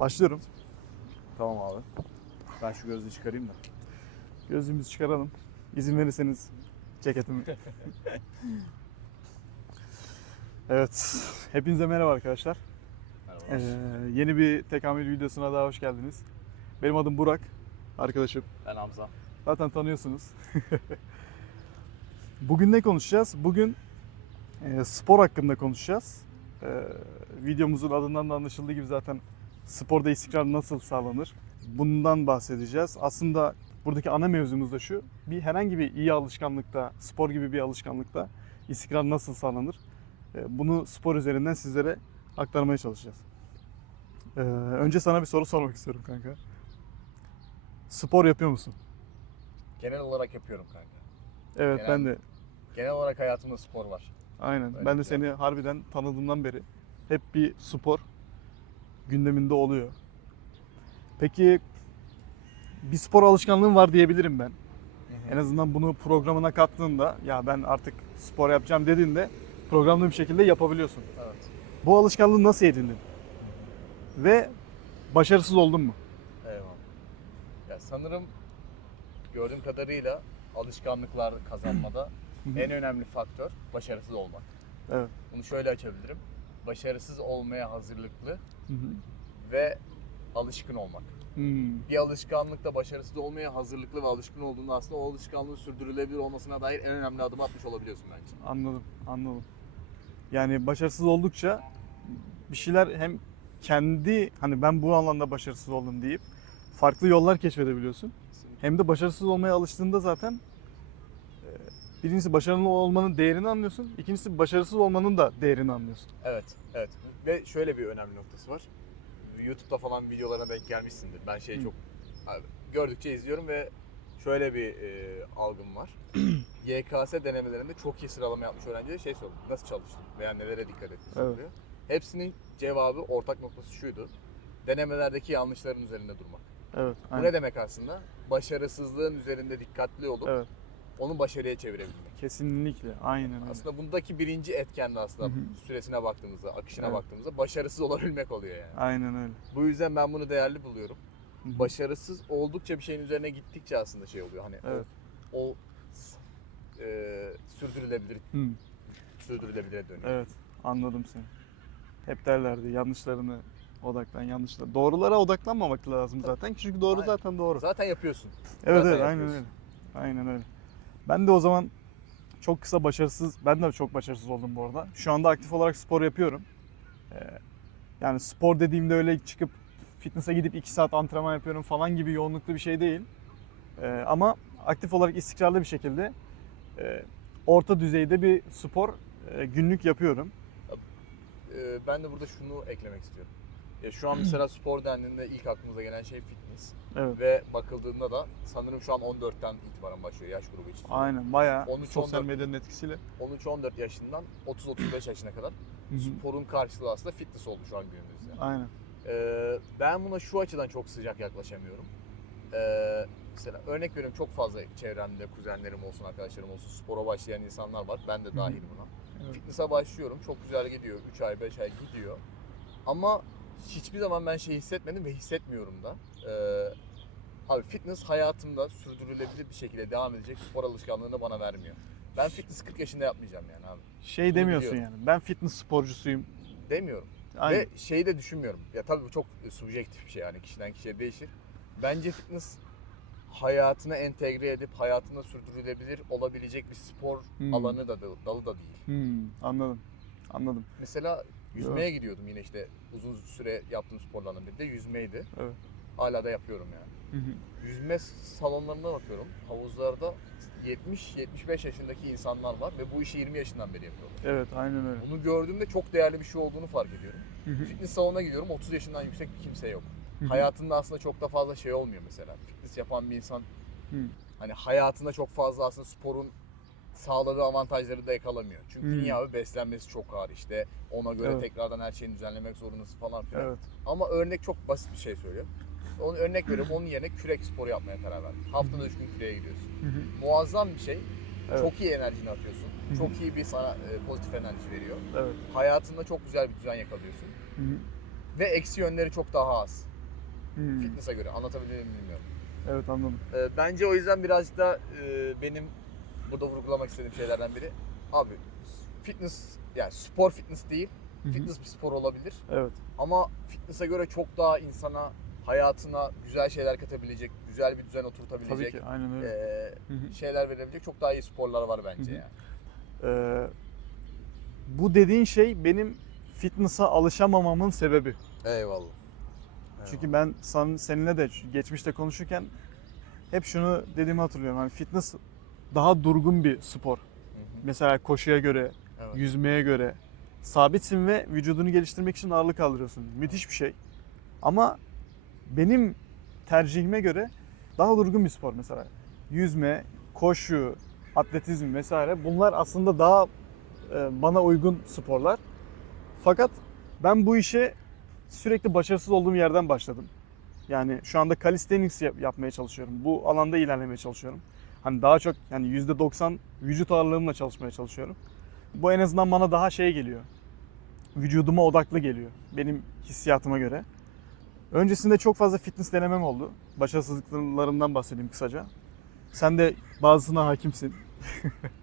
Başlıyorum. Tamam abi. Ben şu gözlüğü çıkarayım da. Gözlüğümüzü çıkaralım. İzin verirseniz ceketimi. evet. Hepinize merhaba arkadaşlar. Merhabalar. Ee, yeni bir tekamül videosuna daha hoş geldiniz. Benim adım Burak. Arkadaşım. Ben Hamza. Zaten tanıyorsunuz. Bugün ne konuşacağız? Bugün e, spor hakkında konuşacağız. E, videomuzun adından da anlaşıldığı gibi zaten sporda istikrar nasıl sağlanır? Bundan bahsedeceğiz. Aslında buradaki ana mevzumuz da şu. Bir herhangi bir iyi alışkanlıkta, spor gibi bir alışkanlıkta istikrar nasıl sağlanır? E, bunu spor üzerinden sizlere aktarmaya çalışacağız. E, önce sana bir soru sormak istiyorum kanka. Spor yapıyor musun? Genel olarak yapıyorum kanka. Evet Genel- ben de Genel olarak hayatımda spor var. aynen. Öyle ben de şey. seni harbiden tanıdığımdan beri hep bir spor gündeminde oluyor. Peki bir spor alışkanlığın var diyebilirim ben. En azından bunu programına kattığında ya ben artık spor yapacağım dediğinde programlı bir şekilde yapabiliyorsun. Evet. Bu alışkanlığı nasıl edindin? Ve başarısız oldun mu? Eyvallah. Ya sanırım gördüğüm kadarıyla alışkanlıklar kazanmada en önemli faktör başarısız olmak. Evet. Bunu şöyle açabilirim. Başarısız olmaya hazırlıklı Hı hı. ve alışkın olmak. Hmm, Bir alışkanlıkta başarısız olmaya hazırlıklı ve alışkın olduğunda aslında o alışkanlığın sürdürülebilir olmasına dair en önemli adımı atmış olabiliyorsun bence. Anladım, anladım. Yani başarısız oldukça bir şeyler hem kendi hani ben bu alanda başarısız oldum deyip farklı yollar keşfedebiliyorsun. Hem de başarısız olmaya alıştığında zaten birincisi başarılı olmanın değerini anlıyorsun. İkincisi başarısız olmanın da değerini anlıyorsun. Evet, evet. Ve şöyle bir önemli noktası var. YouTube'da falan videolarına denk gelmişsindir. Ben şeyi Hı. çok abi, gördükçe izliyorum ve şöyle bir e, algım var. YKS denemelerinde çok iyi sıralama yapmış öğrenciye şey sordu. Nasıl çalıştın veya nelere dikkat ettin Evet. Hepsinin cevabı ortak noktası şuydu. Denemelerdeki yanlışların üzerinde durmak. Evet. Bu aynen. ne demek aslında? Başarısızlığın üzerinde dikkatli olup Evet. Onu başarıya çevirebilmek. Kesinlikle. Aynen öyle. Aslında bundaki birinci etken de aslında süresine baktığımızda, akışına Evet. baktığımızda başarısız olabilmek oluyor yani. Aynen öyle. Bu yüzden ben bunu değerli buluyorum. Hı hı. Başarısız oldukça bir şeyin üzerine gittikçe aslında şey oluyor. Hani Evet. o, o e, sürdürülebilir, Hı. sürdürülebilire dönüyor. Evet, anladım seni. Hep derlerdi yanlışlarını odaklan, yanlışlar. Doğrulara odaklanmamak lazım zaten. Çünkü doğru Aynen. zaten doğru. Zaten yapıyorsun. Evet zaten evet aynen öyle. yapıyorsun. Aynen öyle. Ben de o zaman çok kısa başarısız, ben de çok başarısız oldum bu arada. Şu anda aktif olarak spor yapıyorum. Ee, yani spor dediğimde öyle çıkıp fitness'a gidip 2 saat antrenman yapıyorum falan gibi yoğunluklu bir şey değil. Ee, ama aktif olarak istikrarlı bir şekilde e, orta düzeyde bir spor e, günlük yapıyorum. E, ben de burada şunu eklemek istiyorum. Ya şu an mesela spor dendiğinde ilk aklımıza gelen şey fitness. Evet. Ve bakıldığında da sanırım şu an 14'ten itibaren başlıyor yaş grubu için. Aynen bayağı 13-14 sosyal medyanın etkisiyle. 13-14 yaşından 30-35 yaşına kadar Hı hı. sporun karşılığı aslında fitness oldu şu an günümüzde. Aynen. Ee, ben buna şu açıdan çok sıcak yaklaşamıyorum. Ee, mesela örnek veriyorum çok fazla çevremde kuzenlerim olsun, arkadaşlarım olsun spora başlayan insanlar var. Ben de dahil buna. Evet. Fitness'a başlıyorum. Çok güzel gidiyor. 3 ay, 5 ay gidiyor. Ama hiçbir zaman ben şey hissetmedim ve hissetmiyorum da. Ee, abi fitness hayatımda sürdürülebilir bir şekilde devam edecek spor alışkanlığını bana vermiyor. Ben fitness 40 yaşında yapmayacağım yani abi. Şey Bunu demiyorsun biliyorum. yani. Ben fitness sporcusuyum. Demiyorum. Aynen. Ve şeyi de düşünmüyorum. Ya tabii bu çok e, subjektif bir şey yani kişiden kişiye değişir. Bence fitness hayatına entegre edip hayatında sürdürülebilir olabilecek bir spor Hmm. alanı da dalı da değil. Hmm, anladım. Anladım. Mesela yüzmeye gidiyordum yine işte uzun süre yaptığım sporlardan biri de yüzmeydi. Evet. Hala da yapıyorum yani. Hı hı. Yüzme salonlarına bakıyorum. Havuzlarda 70-75 yaşındaki insanlar var ve bu işi 20 yaşından beri yapıyorlar. Evet, aynen öyle. Bunu gördüğümde çok değerli bir şey olduğunu fark ediyorum. Hı hı. Fitness salonuna gidiyorum 30 yaşından yüksek bir kimse yok. Hı hı. Hayatında aslında çok da fazla şey olmuyor mesela. Fitness yapan bir insan Hı. hani hayatında çok fazla aslında sporun sağladığı avantajları da yakalamıyor. Çünkü Hmm. niye abi beslenmesi çok ağır işte ona göre Evet. tekrardan her şeyini düzenlemek zorundasın falan filan. Evet. Ama örnek çok basit bir şey söylüyor. Onu örnek veriyorum onun yerine kürek sporu yapmaya karar verdim. Haftada 3 gün küreğe gidiyorsun. Muazzam bir şey. Evet. Çok iyi enerjini atıyorsun. Çok iyi bir sana e, pozitif enerji veriyor. Evet. Hayatında çok güzel bir düzen yakalıyorsun. Ve eksi yönleri çok daha az. Hmm, Fitness'a göre. Anlatabildim mi bilmiyorum. Evet anladım. Ee, bence o yüzden birazcık da e, benim burada vurgulamak istediğim şeylerden biri. Abi fitness yani spor fitness değil. Hı hı. Fitness bir spor olabilir. Evet. Ama fitness'a göre çok daha insana hayatına güzel şeyler katabilecek, güzel bir düzen Tabii oturtabilecek ki aynen öyle. e, şeyler verebilecek çok daha iyi sporlar var bence Hı hı. yani. Ee, bu dediğin şey benim fitness'a alışamamamın sebebi. Eyvallah. Çünkü ben san, seninle de geçmişte konuşurken hep şunu dediğimi hatırlıyorum. Hani fitness daha durgun bir spor. Hı hı. Mesela koşuya göre, Evet. yüzmeye göre sabitsin ve vücudunu geliştirmek için ağırlık kaldırıyorsun. Müthiş bir şey. Ama benim tercihime göre daha durgun bir spor mesela. Yüzme, koşu, atletizm vesaire bunlar aslında daha e, bana uygun sporlar. Fakat ben bu işe sürekli başarısız olduğum yerden başladım. Yani şu anda calisthenics yap- yapmaya çalışıyorum. Bu alanda ilerlemeye çalışıyorum. Hani daha çok yani %90 vücut ağırlığımla çalışmaya çalışıyorum. Bu en azından bana daha şey geliyor. Vücuduma odaklı geliyor. Benim hissiyatıma göre. Öncesinde çok fazla fitness denemem oldu. Başarısızlıklarımdan bahsedeyim kısaca. Sen de bazısına hakimsin.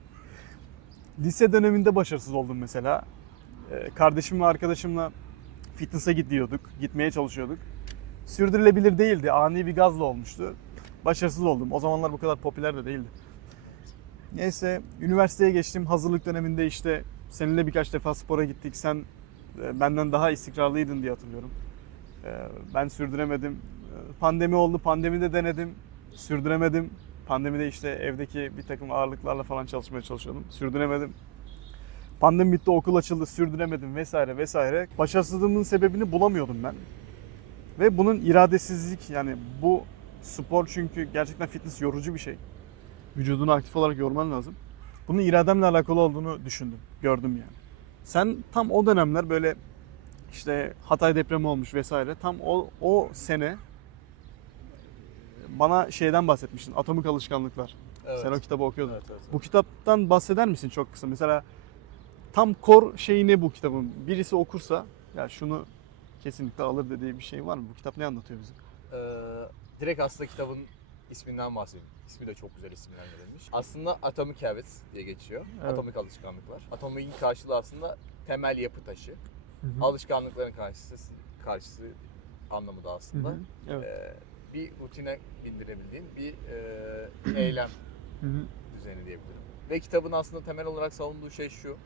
Lise döneminde başarısız oldum mesela. Ee, Kardeşim ve arkadaşımla fitness'a gidiyorduk, gitmeye çalışıyorduk. Sürdürülebilir değildi, ani bir gazla olmuştu. Başarısız oldum. O zamanlar bu kadar popüler de değildi. Neyse, üniversiteye geçtim. Hazırlık döneminde işte seninle birkaç defa spora gittik. Sen e, benden daha istikrarlıydın diye hatırlıyorum. E, Ben sürdüremedim. E, Pandemi oldu, pandemide denedim. Sürdüremedim. Pandemide işte evdeki bir takım ağırlıklarla falan çalışmaya çalışıyordum. Sürdüremedim. Pandemi bitti, okul açıldı, sürdüremedim vesaire vesaire. Başarısızlığımın sebebini bulamıyordum ben. Ve bunun iradesizlik yani bu spor çünkü gerçekten fitness yorucu bir şey. Vücudunu aktif olarak yorman lazım. Bunun irademle alakalı olduğunu düşündüm, gördüm yani. Sen tam o dönemler böyle işte Hatay depremi olmuş vesaire. Tam o, o sene bana şeyden bahsetmiştin. Atomik alışkanlıklar. Evet. Sen o kitabı okuyordun. Evet, evet, evet. Bu kitaptan bahseder misin çok kısa? Mesela tam kor şeyi ne bu kitabın? Birisi okursa ya şunu kesinlikle alır dediği bir şey var mı? Bu kitap ne anlatıyor bize? Ee, direkt aslında kitabın isminden bahsedeyim. İsmi de çok güzel isimlendirilmiş. Aslında Atomic Habits diye geçiyor. Evet. Atomik alışkanlıklar. Atomik'in karşılığı aslında temel yapı taşı. Alışkanlıkların karşısı, karşısı anlamı da Hı aslında. hı. Evet. Ee, bir rutine bindirebildiğin bir e, eylem Hı hı. düzeni diyebilirim. Ve kitabın aslında temel olarak savunduğu şey şu.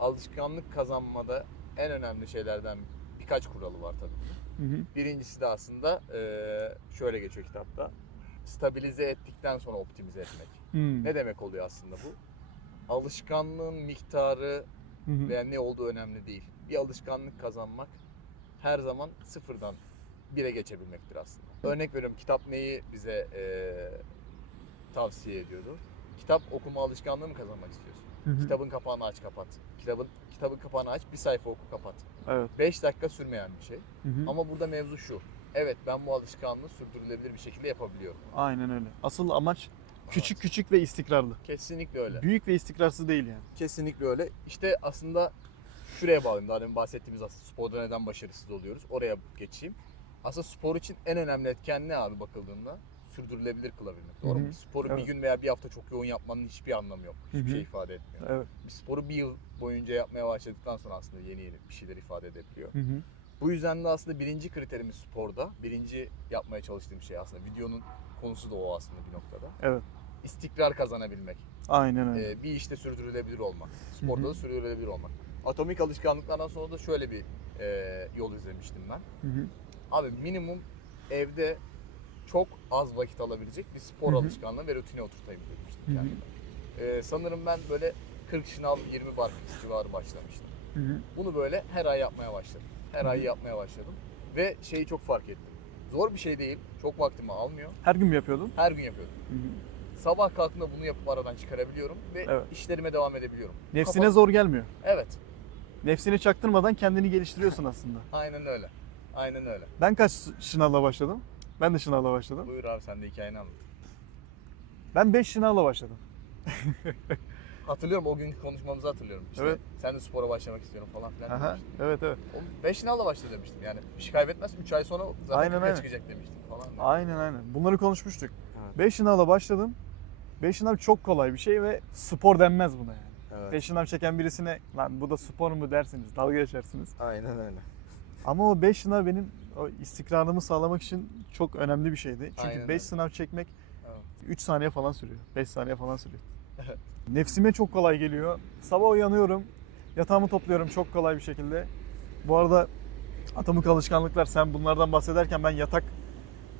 Alışkanlık kazanmada en önemli şeylerden birkaç kuralı var tabii. Hı hı. Birincisi de aslında e, şöyle geçiyor kitapta. Stabilize ettikten sonra optimize etmek. Hmm. Ne demek oluyor aslında bu? Alışkanlığın miktarı Hı hı. veya ne olduğu önemli değil. Bir alışkanlık kazanmak her zaman sıfırdan bire geçebilmektir aslında. Örnek veriyorum kitap neyi bize e, tavsiye ediyordu? Kitap okuma alışkanlığı mı kazanmak istiyorsun? Hı hı. Kitabın kapağını aç kapat. Kitabın kitabın kapağını aç bir sayfa oku kapat. Evet. 5 dakika sürmeyen bir şey. Hı hı. Ama burada mevzu şu. Evet ben bu alışkanlığı sürdürülebilir bir şekilde yapabiliyorum. Aynen öyle. Asıl amaç küçük küçük ve istikrarlı. Kesinlikle öyle. Büyük ve istikrarsız değil yani. Kesinlikle öyle. İşte aslında şuraya bağlayayım. Daha demin bahsettiğimiz aslında sporda neden başarısız oluyoruz. Oraya geçeyim. Aslında spor için en önemli etken ne abi bakıldığında? Sürdürülebilir kılabilmek. Doğru mu? Bir sporu Evet. bir gün veya bir hafta çok yoğun yapmanın hiçbir anlamı yok. Hiçbir Hı hı. şey ifade etmiyor. Evet. Bir sporu bir yıl boyunca yapmaya başladıktan sonra aslında yeni yeni bir şeyler ifade edebiliyor. Hı hı. Bu yüzden de aslında birinci kriterimiz sporda. Birinci yapmaya çalıştığım şey aslında. Videonun konusu da o aslında bir noktada. Evet. İstikrar kazanabilmek. Aynen öyle. Ee, bir işte sürdürülebilir olmak. Sporda Hı hı. da sürdürülebilir olmak. Atomik alışkanlıklardan sonra da şöyle bir e, yol izlemiştim ben. Hı hı. Abi minimum evde çok az vakit alabilecek bir spor Hı hı. alışkanlığı ve rutine oturtayım demiştim kendime. Ee, sanırım ben böyle 40 şınav 20 barfix civarı başlamıştım. Hı hı. Bunu böyle her ay yapmaya başladım. Her Hı ay yapmaya başladım. Ve şeyi çok fark ettim. Zor bir şey değil. Çok vaktimi almıyor. Her gün mü yapıyordun? Her gün yapıyordum. Hı hı. Sabah kalktığımda bunu yapıp aradan çıkarabiliyorum ve Evet. işlerime devam edebiliyorum. Nefsine Kafa- zor gelmiyor. Evet. Nefsini çaktırmadan kendini geliştiriyorsun aslında. Aynen öyle. Aynen öyle. Ben kaç şınavla başladım? Ben de şınavla başladım. Buyur abi sen de hikayeni anlat. Ben 5 şınavla başladım. hatırlıyorum o günkü konuşmamızı hatırlıyorum. İşte Evet. sen de spora başlamak istiyorum falan filan Aha, demiştin. evet evet. 5 sınavla başla demiştim yani. Bir şey kaybetmez 3 ay sonra zaten Aynen, 40'a aynen. çıkacak demiştim falan. Aynen aynen. Bunları konuşmuştuk. Evet. 5 sınavla başladım. 5 sınav çok kolay bir şey ve spor denmez buna yani. Evet. 5 sınav çeken birisine lan bu da spor mu dersiniz, dalga geçersiniz. Aynen öyle. Ama o 5 sınav benim o istikrarımı sağlamak için çok önemli bir şeydi. Çünkü Aynen 5 öyle. sınav çekmek Evet. 3 saniye falan sürüyor. 5 saniye falan sürüyor. Evet. Nefsime çok kolay geliyor. Sabah uyanıyorum. Yatağımı topluyorum çok kolay bir şekilde. Bu arada atomik alışkanlıklar sen bunlardan bahsederken ben yatak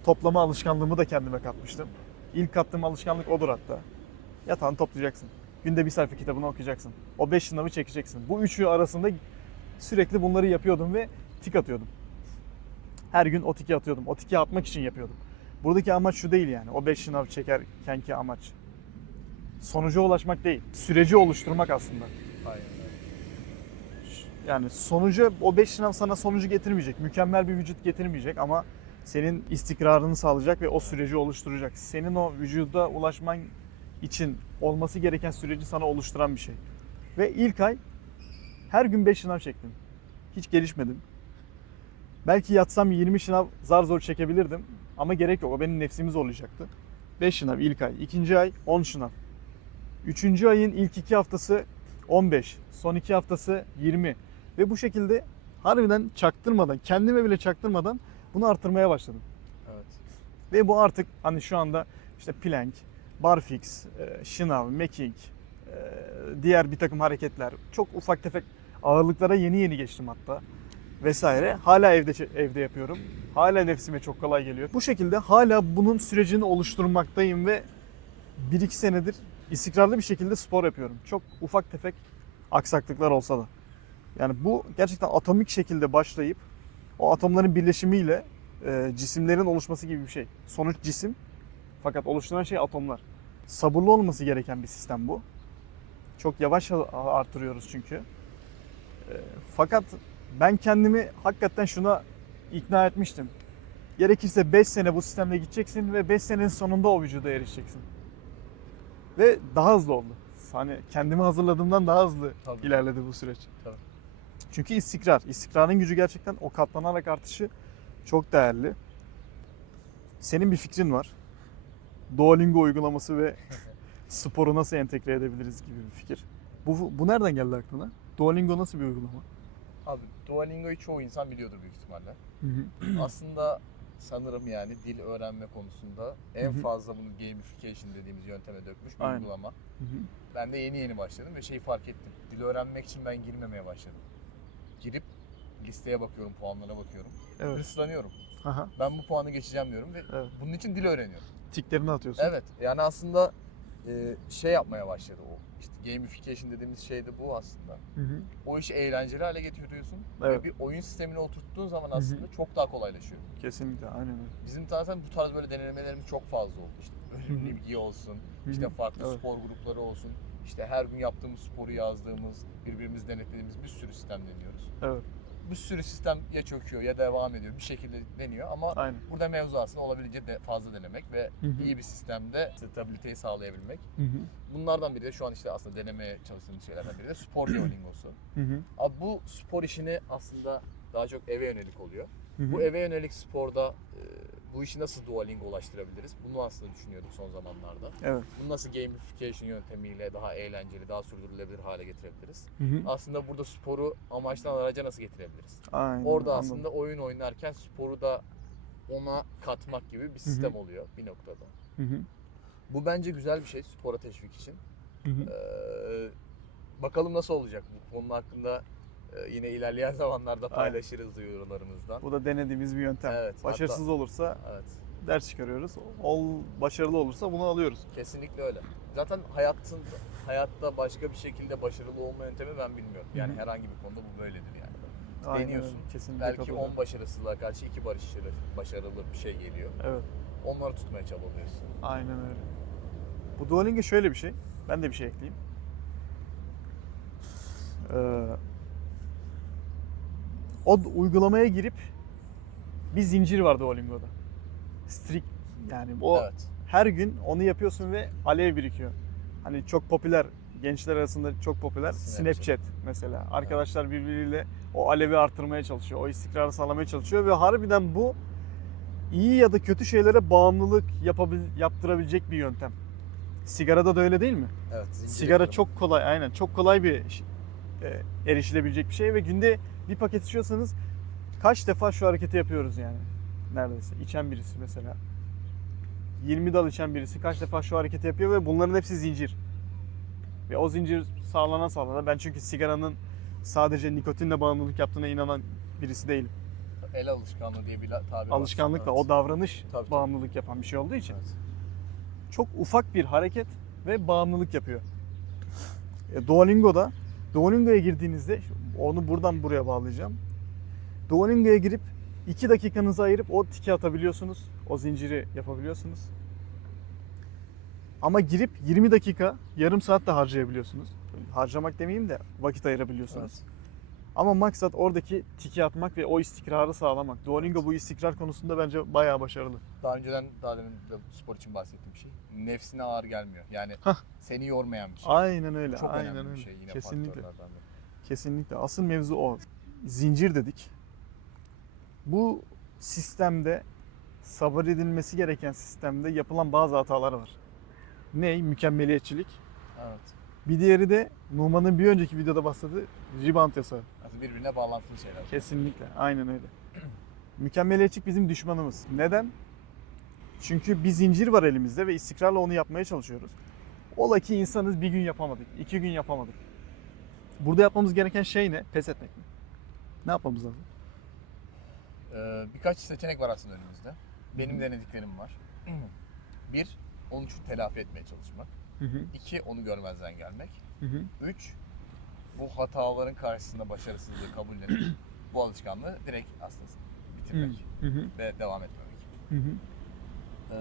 toplama alışkanlığımı da kendime katmıştım. İlk kattığım alışkanlık odur hatta. Yatağını toplayacaksın. Günde bir sayfa kitabını okuyacaksın. O 5 sınavı çekeceksin. Bu üçü arasında sürekli bunları yapıyordum ve tik atıyordum. Her gün o tiki atıyordum. O tiki atmak için yapıyordum. Buradaki amaç şu değil yani. O 5 sınav çekerkenki amaç. Sonuca ulaşmak değil. Süreci oluşturmak aslında. Aynen. Yani sonucu o 5 sınav sana sonucu getirmeyecek. Mükemmel bir vücut getirmeyecek ama senin istikrarını sağlayacak ve o süreci oluşturacak. Senin o vücuda ulaşman için olması gereken süreci sana oluşturan bir şey. Ve ilk ay her gün 5 sınav çektim. Hiç gelişmedim. Belki yatsam 20 sınav zar zor çekebilirdim ama gerek yok. O benim nefsimi zorlayacaktı. 5 sınav ilk ay. ikinci ay 10 sınav. Üçüncü ayın ilk iki haftası 15. Son iki haftası 20. Ve bu şekilde harbiden çaktırmadan, kendime bile çaktırmadan bunu artırmaya başladım. Evet. Ve bu artık hani şu anda işte plank, barfix, e, şınav, making, e, diğer bir takım hareketler, çok ufak tefek ağırlıklara yeni yeni geçtim hatta vesaire. Hala evde evde yapıyorum. Hala nefsime çok kolay geliyor. Bu şekilde hala bunun sürecini oluşturmaktayım ve 1-2 senedir istikrarlı bir şekilde spor yapıyorum. Çok ufak tefek aksaklıklar olsa da. Yani bu gerçekten atomik şekilde başlayıp o atomların birleşimiyle e, cisimlerin oluşması gibi bir şey. Sonuç cisim fakat oluşturan şey atomlar. Sabırlı olması gereken bir sistem bu. Çok yavaş artırıyoruz çünkü. E, fakat ben kendimi hakikaten şuna ikna etmiştim. Gerekirse 5 sene bu sistemle gideceksin ve 5 senenin sonunda o vücuda erişeceksin. Ve daha hızlı oldu. Hani kendimi hazırladığımdan daha hızlı Tabii. ilerledi bu süreç. Tabii. Çünkü istikrar. İstikrarın gücü gerçekten o katlanarak artışı çok değerli. Senin bir fikrin var. Duolingo uygulaması ve sporu nasıl entegre edebiliriz gibi bir fikir. Bu, bu nereden geldi aklına? Duolingo nasıl bir uygulama? Abi Duolingo'yu çoğu insan biliyordur büyük ihtimalle. Aslında sanırım yani dil öğrenme konusunda en Hı hı. fazla bunu gamification dediğimiz yönteme dökmüş bir Aynen. uygulama. Ben de yeni yeni başladım ve şeyi fark ettim. Dil öğrenmek için ben girmemeye başladım. Girip listeye bakıyorum, puanlara bakıyorum. Evet. Hırslanıyorum. Aha, Ben bu puanı geçeceğim diyorum ve evet. bunun için dil öğreniyorum. Tiklerini atıyorsun. Evet. Yani aslında e, şey yapmaya başladı o. İşte gamification dediğimiz şey de bu aslında. Hı hı. O işi eğlenceli hale getiriyorsun Evet. ve bir oyun sistemine oturttuğun zaman aslında çok daha kolaylaşıyor. Kesinlikle aynen öyle. Bizim zaten bu tarz böyle denemelerimiz çok fazla oldu. İşte ölüm bilgi olsun, Hı işte hı. farklı Evet. spor grupları olsun. İşte her gün yaptığımız sporu yazdığımız, birbirimiz denetlediğimiz bir sürü sistem deniyoruz. Evet, Bir sürü sistem ya çöküyor ya devam ediyor. Bir şekilde deniyor ama aynen. burada mevzu aslında olabildiğince de fazla denemek ve Hı hı. iyi bir sistemde stabiliteyi sağlayabilmek. Hı hı. Bunlardan biri de şu an işte aslında denemeye çalıştığımız şeylerden biri de spor Duolingo'su. Abi bu spor işini aslında daha çok eve yönelik oluyor. Hı hı. Bu eve yönelik sporda e, bu işi nasıl Duolingo ulaştırabiliriz? Bunu aslında düşünüyorduk son zamanlarda. Evet. Bunu nasıl gamification yöntemiyle daha eğlenceli, daha sürdürülebilir hale getirebiliriz? Hı hı. Aslında burada sporu amaçtan araca nasıl getirebiliriz? Aynen. Orada anladım. aslında oyun oynarken sporu da ona katmak gibi bir sistem oluyor bir noktada. Hı hı. Bu bence güzel bir şey spora teşvik için. Hı hı. Ee, bakalım nasıl olacak bu konu hakkında yine ilerleyen zamanlarda paylaşırız duyurularımızdan. Bu da denediğimiz bir yöntem. Evet, Başarısız olursa Evet, ders çıkarıyoruz. Ol başarılı olursa bunu alıyoruz. kesinlikle öyle. Zaten hayatın hayatta başka bir şekilde başarılı olma yöntemi ben bilmiyorum. Yani Hı hı. herhangi bir konuda bu böyledir yani. Aynen Deniyorsun. Kesinlikle Belki katılıyorum. 10 başarısızlığa karşı 2 başarılı, başarılı bir şey geliyor. Evet. Onları tutmaya çabalıyorsun. Aynen öyle. Bu Duolingo şöyle bir şey. Ben de bir şey ekleyeyim. Ee, o uygulamaya girip bir zincir var Duolingo'da. Strict yani o Evet. her gün onu yapıyorsun ve alev birikiyor. Hani çok popüler gençler arasında çok popüler Snapchat. Snapchat mesela. Arkadaşlar birbiriyle o alevi artırmaya çalışıyor, o istikrarı sağlamaya çalışıyor ve harbiden bu iyi ya da kötü şeylere bağımlılık yapabil, yaptırabilecek bir yöntem. Sigarada da öyle değil mi? Evet. Sigara yakalamak. çok kolay, aynen çok kolay bir e, erişilebilecek bir şey ve günde bir paket içiyorsanız kaç defa şu hareketi yapıyoruz yani neredeyse. İçen birisi mesela. 20 dal içen birisi kaç defa şu hareketi yapıyor ve bunların hepsi zincir. Ve o zincir sağlana sağlana ben çünkü sigaranın sadece nikotinle bağımlılık yaptığına inanan birisi değilim. El alışkanlığı diye bir tabir var. Alışkanlıkla Evet. o davranış Tabii, tabii. bağımlılık yapan bir şey olduğu için Evet. çok ufak bir hareket ve bağımlılık yapıyor. E, Duolingo'da Duolingo'ya girdiğinizde onu buradan buraya bağlayacağım. Duolingo'ya girip 2 dakikanızı ayırıp o tiki atabiliyorsunuz. O zinciri yapabiliyorsunuz. Ama girip 20 dakika, yarım saat de harcayabiliyorsunuz. Harcamak demeyeyim de vakit ayırabiliyorsunuz. Evet. Ama maksat oradaki tiki atmak ve o istikrarı sağlamak. Duolingo bu istikrar konusunda bence bayağı başarılı. Daha önceden daha demin de spor için bahsettiğim bir şey. Nefsine ağır gelmiyor. Yani Hah. seni yormayan bir şey. Aynen öyle. Çok aynen önemli öyle. bir şey yine Kesinlikle. faktörlerden biri. Kesinlikle. Asıl mevzu o. Zincir dedik. Bu sistemde sabır edilmesi gereken sistemde yapılan bazı hatalar var. Ne? Mükemmeliyetçilik. Evet. Bir diğeri de Numan'ın bir önceki videoda bahsettiği rebound yasağı. Aslında birbirine bağlantılı şeyler. Kesinlikle. Aynen öyle. Mükemmeliyetçilik bizim düşmanımız. Neden? Çünkü bir zincir var elimizde ve istikrarla onu yapmaya çalışıyoruz. Ola ki insanız bir gün yapamadık, iki gün yapamadık. Burada yapmamız gereken şey ne? Pes etmek mi? Ne yapmamız lazım? Ee, birkaç seçenek var aslında önümüzde. Benim Hı. denediklerim var. Bir, onu telafi etmeye çalışmak. Hı hı. İki, onu görmezden gelmek. Hı hı. Üç, bu hataların karşısında başarısızlığı kabullenip bu alışkanlığı direkt aslında bitirmek Hı hı. ve devam etmemek. Ee,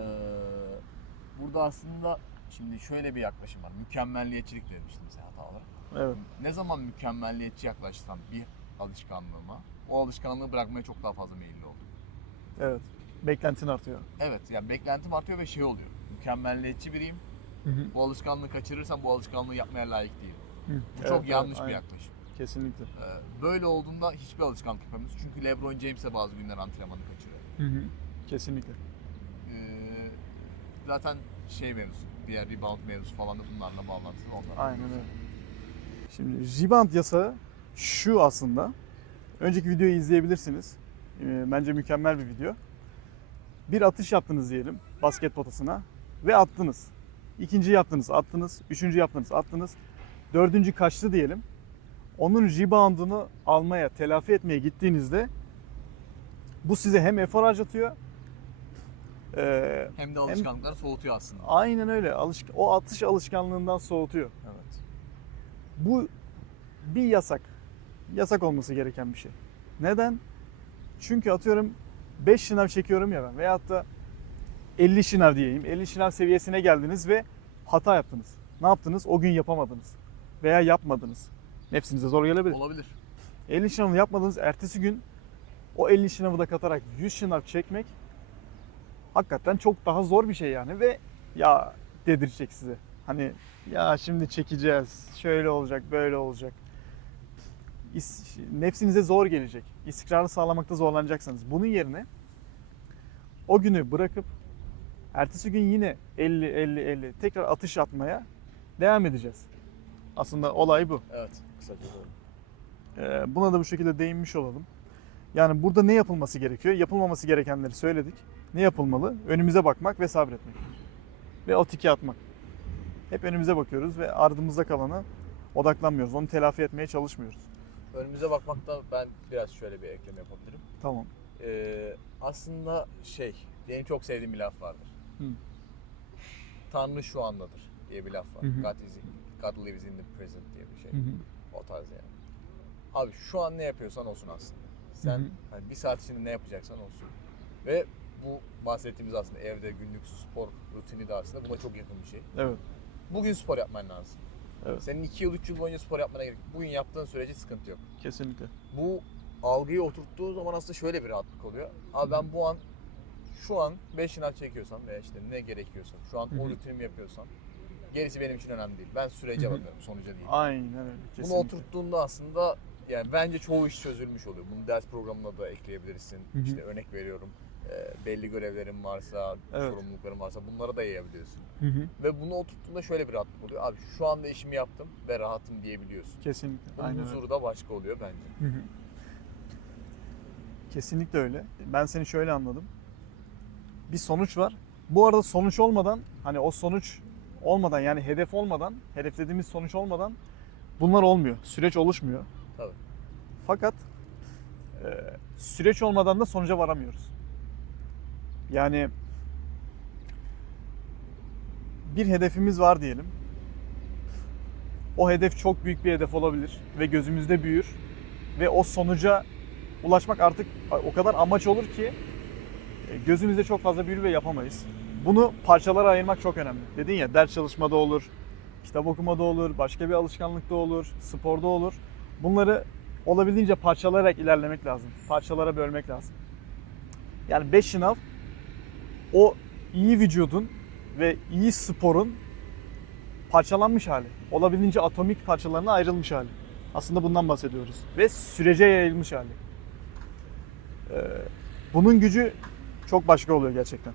burada aslında şimdi şöyle bir yaklaşım var. Mükemmelliyetçilik demiştim mesela hatalara. Evet. Ne zaman mükemmelliyetçi yaklaşsam bir alışkanlığıma, o alışkanlığı bırakmaya çok daha fazla meyilli oldum. Evet. Beklentin artıyor. Evet, yani beklentim artıyor ve şey oluyor. Mükemmelliyetçi biriyim. Hı hı. Bu alışkanlığı kaçırırsam bu alışkanlığı yapmaya layık değilim. Hı. Bu Evet, çok evet, yanlış bir aynen. yaklaşım. Kesinlikle. Ee, böyle olduğunda hiçbir alışkanlık yapamıyorsun. Çünkü LeBron James de bazı günler antrenmanı kaçırıyor. Hı hı. Kesinlikle. Ee, zaten şey mevzusu, diğer rebound mevzusu falan da bunlarla bağlantılı onlar. Aynen öyle. Şimdi rebound yasağı şu aslında. Önceki videoyu izleyebilirsiniz. Ee, Bence mükemmel bir video. Bir atış yaptınız diyelim basket potasına ve attınız. İkinci yaptınız, attınız. Üçüncü yaptınız, attınız. Dördüncü kaçtı diyelim. Onun reboundunu almaya, telafi etmeye gittiğinizde bu size hem efor harcatıyor, ee, Hem de alışkanlıkları soğutuyor aslında. aynen öyle. Alışk o atış alışkanlığından soğutuyor. Evet. Bu bir yasak. Yasak olması gereken bir şey. Neden? Çünkü atıyorum 5 şınav çekiyorum ya ben veyahut da 50 şınav diyeyim. 50 şınav seviyesine geldiniz ve hata yaptınız. Ne yaptınız? O gün yapamadınız. Veya yapmadınız. Nefsinize zor gelebilir. Olabilir. 50 şınavı yapmadınız. Ertesi gün o 50 şınavı da katarak 100 şınav çekmek hakikaten çok daha zor bir şey yani ve ya dedirecek size. Hani ya şimdi çekeceğiz. Şöyle olacak, böyle olacak. Nefsinize zor gelecek. İstikrarı sağlamakta zorlanacaksınız. Bunun yerine o günü bırakıp ertesi gün yine 50 50 50 tekrar atış atmaya devam edeceğiz. Aslında olay bu. Evet. Kısaca doğru. Ee, Buna da bu şekilde değinmiş olalım. Yani burada ne yapılması gerekiyor? Yapılmaması gerekenleri söyledik. Ne yapılmalı? Önümüze bakmak ve sabretmek. Ve o tiki atmak. Hep önümüze bakıyoruz ve ardımızda kalanı odaklanmıyoruz. Onu telafi etmeye çalışmıyoruz. Önümüze bakmakta ben biraz şöyle bir ekleme yapabilirim. Tamam. Ee, aslında şey, benim çok sevdiğim bir laf vardır. Hı. Tanrı şu andadır diye bir laf var. Hı hı. God, is in, God lives in the present diye bir şey. O tarz yani. Abi şu an ne yapıyorsan olsun aslında. Sen Hı hı. hani bir saat içinde ne yapacaksan olsun. Ve bu bahsettiğimiz aslında evde günlük spor rutini de aslında buna çok yakın bir şey. Evet. Bugün spor yapman lazım. Evet. Senin 2 yıl 3 yıl boyunca spor yapmana gerek yok. Bugün yaptığın sürece sıkıntı yok. Kesinlikle. Bu algıyı oturttuğu zaman aslında şöyle bir rahatlık oluyor. Abi ben bu an şu an 5 şınav çekiyorsam veya işte ne gerekiyorsa şu an o rutinimi yapıyorsam Gerisi benim için önemli değil. Ben sürece Hı hı. bakıyorum, sonuca değil. Aynen öyle. Bunu Kesinlikle. oturttuğunda aslında yani bence çoğu iş çözülmüş oluyor. Bunu ders programına da ekleyebilirsin. İşte örnek veriyorum. E, belli görevlerin varsa, Evet. sorumlulukların varsa bunlara da yayabiliyorsun. Hı hı. Ve bunu oturttuğunda şöyle bir rahatlık oluyor. Abi şu anda işimi yaptım ve rahatım diyebiliyorsun. Kesinlikle. Bunun Aynen öyle. huzuru da başka oluyor bence. Hı hı. Kesinlikle öyle. Ben seni şöyle anladım. Bir sonuç var. Bu arada sonuç olmadan hani o sonuç olmadan yani hedef olmadan, hedeflediğimiz sonuç olmadan bunlar olmuyor. Süreç oluşmuyor. Tabii. Fakat e, süreç olmadan da sonuca varamıyoruz. Yani bir hedefimiz var diyelim. O hedef çok büyük bir hedef olabilir ve gözümüzde büyür ve o sonuca ulaşmak artık o kadar amaç olur ki e, gözümüzde çok fazla büyür ve yapamayız. Bunu parçalara ayırmak çok önemli. Dedin ya ders çalışmada olur, kitap okumada olur, başka bir alışkanlıkta olur, sporda olur. Bunları olabildiğince parçalayarak ilerlemek lazım. Parçalara bölmek lazım. Yani 5 şınav o iyi vücudun ve iyi sporun parçalanmış hali. Olabildiğince atomik parçalarına ayrılmış hali. Aslında bundan bahsediyoruz. Ve sürece yayılmış hali. Ee, bunun gücü çok başka oluyor gerçekten.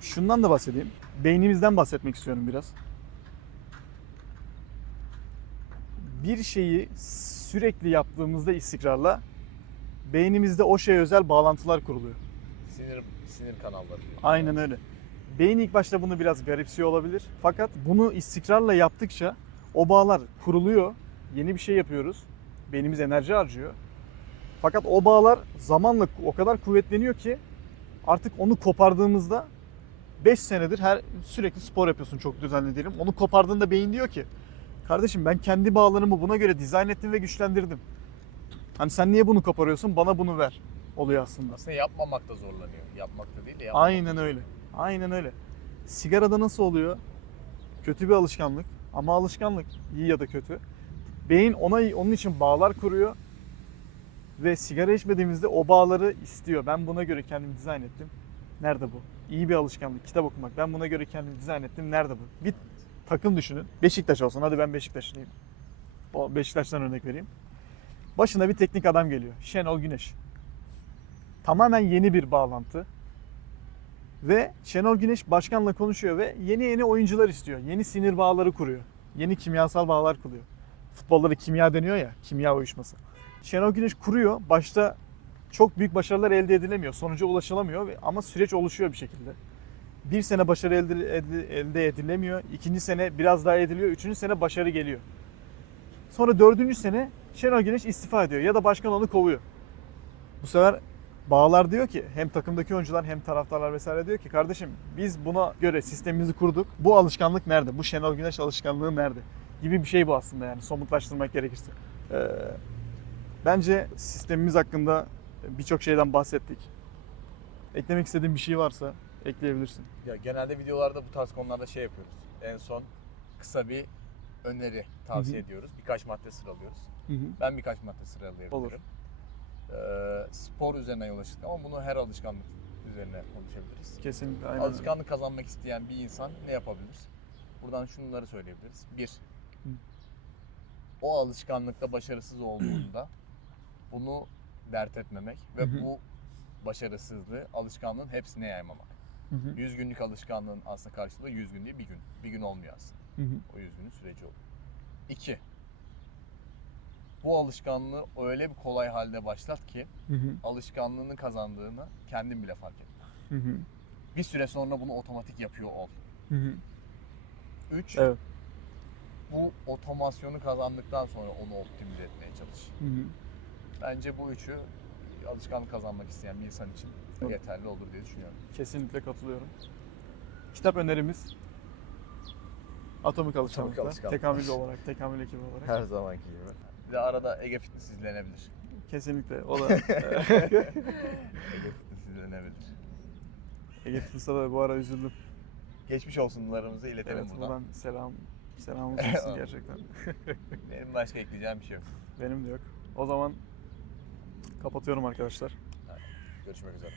Şundan da bahsedeyim. Beynimizden bahsetmek istiyorum biraz. Bir şeyi sürekli yaptığımızda istikrarla beynimizde o şeye özel bağlantılar kuruluyor. Sinir sinir kanalları. Aynen öyle. Beyin ilk başta bunu biraz garipsiyor olabilir. Fakat bunu istikrarla yaptıkça o bağlar kuruluyor. Yeni bir şey yapıyoruz. Beynimiz enerji harcıyor. Fakat o bağlar zamanla o kadar kuvvetleniyor ki artık onu kopardığımızda 5 senedir her sürekli spor yapıyorsun çok düzenli diyelim. Onu kopardığında beyin diyor ki kardeşim ben kendi bağlarımı buna göre dizayn ettim ve güçlendirdim. Hani sen niye bunu koparıyorsun? Bana bunu ver. Oluyor aslında. Aslında yapmamakta zorlanıyor. Yapmakta değil de yapmak. Aynen öyle. Aynen öyle. Sigarada nasıl oluyor? Kötü bir alışkanlık ama alışkanlık iyi ya da kötü. Beyin ona onun için bağlar kuruyor ve sigara içmediğimizde o bağları istiyor. Ben buna göre kendimi dizayn ettim. Nerede bu? İyi bir alışkanlık. Kitap okumak. Ben buna göre kendimi dizayn ettim. Nerede bu? Bir takım düşünün. Beşiktaş olsun. Hadi ben Beşiktaşlıyım. O Beşiktaş'tan örnek vereyim. Başına bir teknik adam geliyor. Şenol Güneş. Tamamen yeni bir bağlantı. Ve Şenol Güneş başkanla konuşuyor ve yeni yeni oyuncular istiyor. Yeni sinir bağları kuruyor. Yeni kimyasal bağlar kuruyor. Futbolları kimya deniyor ya, kimya uyuşması. Şenol Güneş kuruyor. Başta çok büyük başarılar elde edilemiyor. Sonuca ulaşılamıyor ama süreç oluşuyor bir şekilde. Bir sene başarı elde, elde edilemiyor. ikinci sene biraz daha ediliyor. Üçüncü sene başarı geliyor. Sonra dördüncü sene Şenol Güneş istifa ediyor ya da başkan onu kovuyor. Bu sefer Bağlar diyor ki hem takımdaki oyuncular hem taraftarlar vesaire diyor ki kardeşim biz buna göre sistemimizi kurduk. Bu alışkanlık nerede? Bu Şenol Güneş alışkanlığı nerede? Gibi bir şey bu aslında yani somutlaştırmak gerekirse. Ee, bence sistemimiz hakkında birçok şeyden bahsettik. Eklemek istediğin bir şey varsa ekleyebilirsin. Ya genelde videolarda bu tarz konularda şey yapıyoruz. En son kısa bir öneri tavsiye Hı hı. ediyoruz. Birkaç madde sıralıyoruz. Ben birkaç madde sıralayabilirim. Olur. Ee, spor üzerine yola çıktık ama bunu her alışkanlık üzerine konuşabiliriz. Kesinlikle aynen. Alışkanlık kazanmak isteyen bir insan ne yapabilir? Buradan şunları söyleyebiliriz. Bir, o alışkanlıkta başarısız olduğunda bunu dert etmemek ve bu başarısızlığı alışkanlığın hepsine yaymamak. Hı hı, 100 günlük alışkanlığın aslında karşılığı 100 gün değil bir gün. Bir gün olmuyor aslında. O 100 günün süreci oluyor. İki, bu alışkanlığı öyle bir kolay halde başlat ki hı hı, alışkanlığını kazandığını kendin bile fark etme. hı hı, Bir süre sonra bunu otomatik yapıyor ol. hı hı. Üç, Evet. bu otomasyonu kazandıktan sonra onu optimize etmeye çalış. Hı hı. Bence bu üçü alışkanlık kazanmak isteyen bir insan için Evet. yeterli olur diye düşünüyorum. Kesinlikle katılıyorum. Kitap önerimiz Atomik Alışkanlıklar. Alışkanlıklar. Tekamül olarak, tekamül ekibi olarak. Her zamanki gibi. Bir de arada Ege Fitness izlenebilir. Kesinlikle. O da Ege Fitness izlenebilir. Ege Fitness'a da bu ara üzüldüm. Geçmiş olsunlarımızı iletelim Evet, buradan. buradan selam selamımız olsun gerçekten. Benim başka ekleyeceğim bir şey yok. Benim de yok. O zaman kapatıyorum arkadaşlar. Görüşmek üzere.